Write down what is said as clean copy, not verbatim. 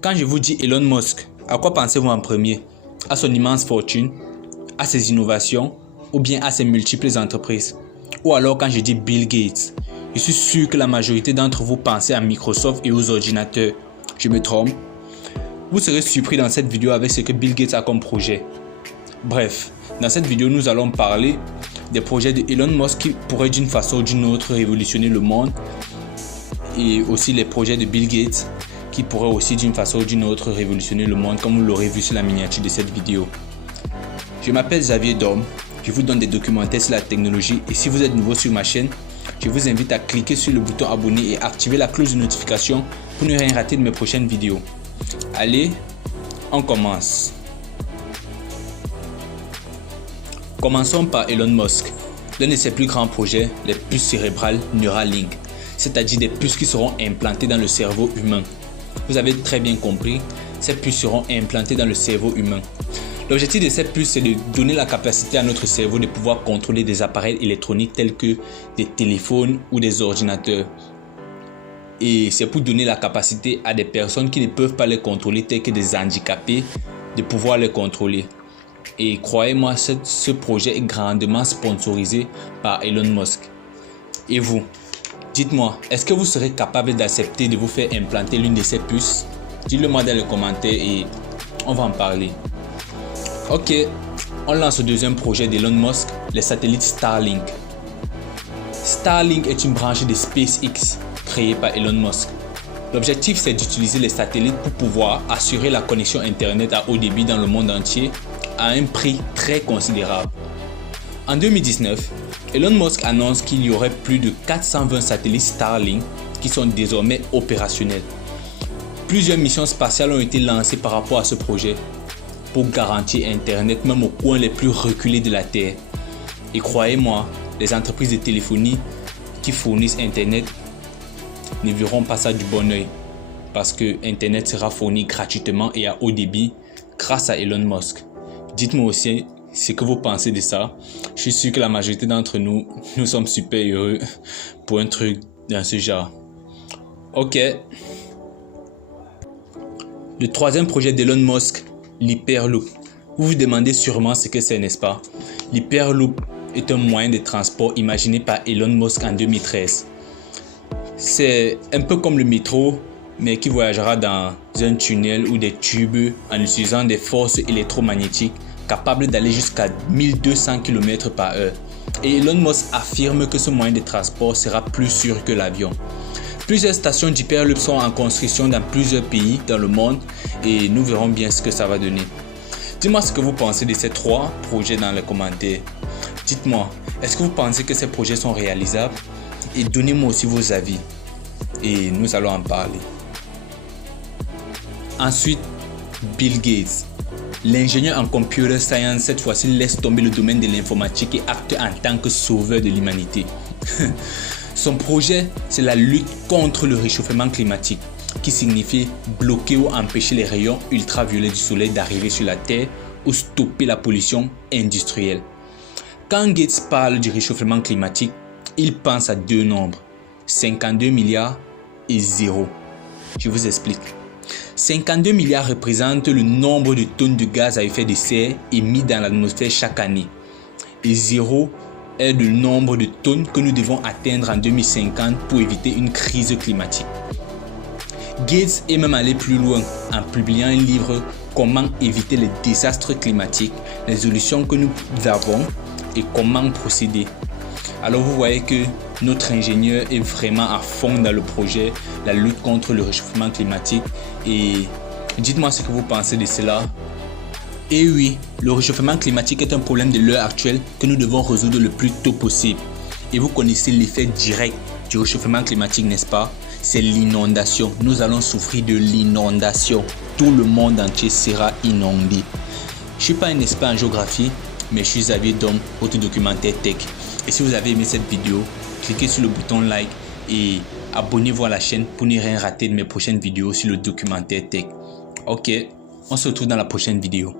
Quand je vous dis Elon Musk, à quoi pensez-vous en premier? À son immense fortune, à ses innovations ou bien à ses multiples entreprises? Ou alors quand je dis Bill Gates, je suis sûr que la majorité d'entre vous pensez à Microsoft et aux ordinateurs. Je me trompe? Vous serez surpris dans cette vidéo avec ce que Bill Gates a comme projet. Bref, dans cette vidéo, nous allons parler des projets de Elon Musk qui pourraient d'une façon ou d'une autre révolutionner le monde et aussi les projets de Bill Gates qui pourraient aussi d'une façon ou d'une autre révolutionner le monde comme vous l'aurez vu sur la miniature de cette vidéo. Je m'appelle Xavier Dom, je vous donne des documentaires sur la technologie et si vous êtes nouveau sur ma chaîne, je vous invite à cliquer sur le bouton abonner et activer la cloche de notification pour ne rien rater de mes prochaines vidéos. Allez, on commence. Commençons par Elon Musk, l'un de ses plus grands projets, les puces cérébrales Neuralink, c'est-à-dire des puces qui seront implantées dans le cerveau humain. Vous avez très bien compris, ces puces seront implantées dans le cerveau humain. L'objectif de ces puces, c'est de donner la capacité à notre cerveau de pouvoir contrôler des appareils électroniques tels que des téléphones ou des ordinateurs. Et c'est pour donner la capacité à des personnes qui ne peuvent pas les contrôler, tels que des handicapés, de pouvoir les contrôler. Et croyez-moi, ce projet est grandement sponsorisé par Elon Musk. Et vous, dites-moi, est-ce que vous serez capable d'accepter de vous faire implanter l'une de ces puces? Dites-le moi dans les commentaires et on va en parler. Ok, on lance le deuxième projet d'Elon Musk, les satellites Starlink. Starlink est une branche de SpaceX créée par Elon Musk. L'objectif, c'est d'utiliser les satellites pour pouvoir assurer la connexion Internet à haut débit dans le monde entier à un prix très considérable. En 2019, Elon Musk annonce qu'il y aurait plus de 420 satellites Starlink qui sont désormais opérationnels. Plusieurs missions spatiales ont été lancées par rapport à ce projet pour garantir Internet même aux coins les plus reculés de la Terre. Et croyez-moi, les entreprises de téléphonie qui fournissent Internet ne verront pas ça du bon oeil parce que Internet sera fourni gratuitement et à haut débit grâce à Elon Musk. Dites-moi aussi ce que vous pensez de ça. Je suis sûr que la majorité d'entre nous sommes super heureux pour un truc dans ce genre. Ok. Le troisième projet d'Elon Musk, l'Hyperloop. Vous vous demandez sûrement ce que c'est, n'est-ce pas? L'Hyperloop est un moyen de transport imaginé par Elon Musk en 2013. C'est un peu comme le métro, mais qui voyagera dans un tunnel ou des tubes en utilisant des forces électromagnétiques capables d'aller jusqu'à 1200 km/h. Et Elon Musk affirme que ce moyen de transport sera plus sûr que l'avion. Plusieurs stations d'Hyperloop sont en construction dans plusieurs pays dans le monde et nous verrons bien ce que ça va donner. Dites-moi ce que vous pensez de ces trois projets dans les commentaires. Dites-moi, est-ce que vous pensez que ces projets sont réalisables? Et donnez-moi aussi vos avis et nous allons en parler. Ensuite, Bill Gates. L'ingénieur en computer science cette fois-ci laisse tomber le domaine de l'informatique et acte en tant que sauveur de l'humanité. Son projet, c'est la lutte contre le réchauffement climatique, qui signifie bloquer ou empêcher les rayons ultraviolets du soleil d'arriver sur la Terre ou stopper la pollution industrielle. Quand Gates parle du réchauffement climatique, il pense à deux nombres, 52 milliards et 0. Je vous explique. 52 milliards représente le nombre de tonnes de gaz à effet de serre émis dans l'atmosphère chaque année. Et 0 est le nombre de tonnes que nous devons atteindre en 2050 pour éviter une crise climatique. Gates est même allé plus loin en publiant un livre Comment éviter les désastres climatiques, les solutions que nous avons et comment procéder. Alors vous voyez que notre ingénieur est vraiment à fond dans le projet, la lutte contre le réchauffement climatique et dites-moi ce que vous pensez de cela. Et oui, le réchauffement climatique est un problème de l'heure actuelle que nous devons résoudre le plus tôt possible. Et vous connaissez l'effet direct du réchauffement climatique, n'est-ce pas? C'est l'inondation. Nous allons souffrir de l'inondation. Tout le monde entier sera inondé. Je ne suis pas un expert en géographie, mais je suis Xavier Dom, votre documentaire tech. Et si vous avez aimé cette vidéo, cliquez sur le bouton like et abonnez-vous à la chaîne pour ne rien rater de mes prochaines vidéos sur le documentaire tech. Ok, on se retrouve dans la prochaine vidéo.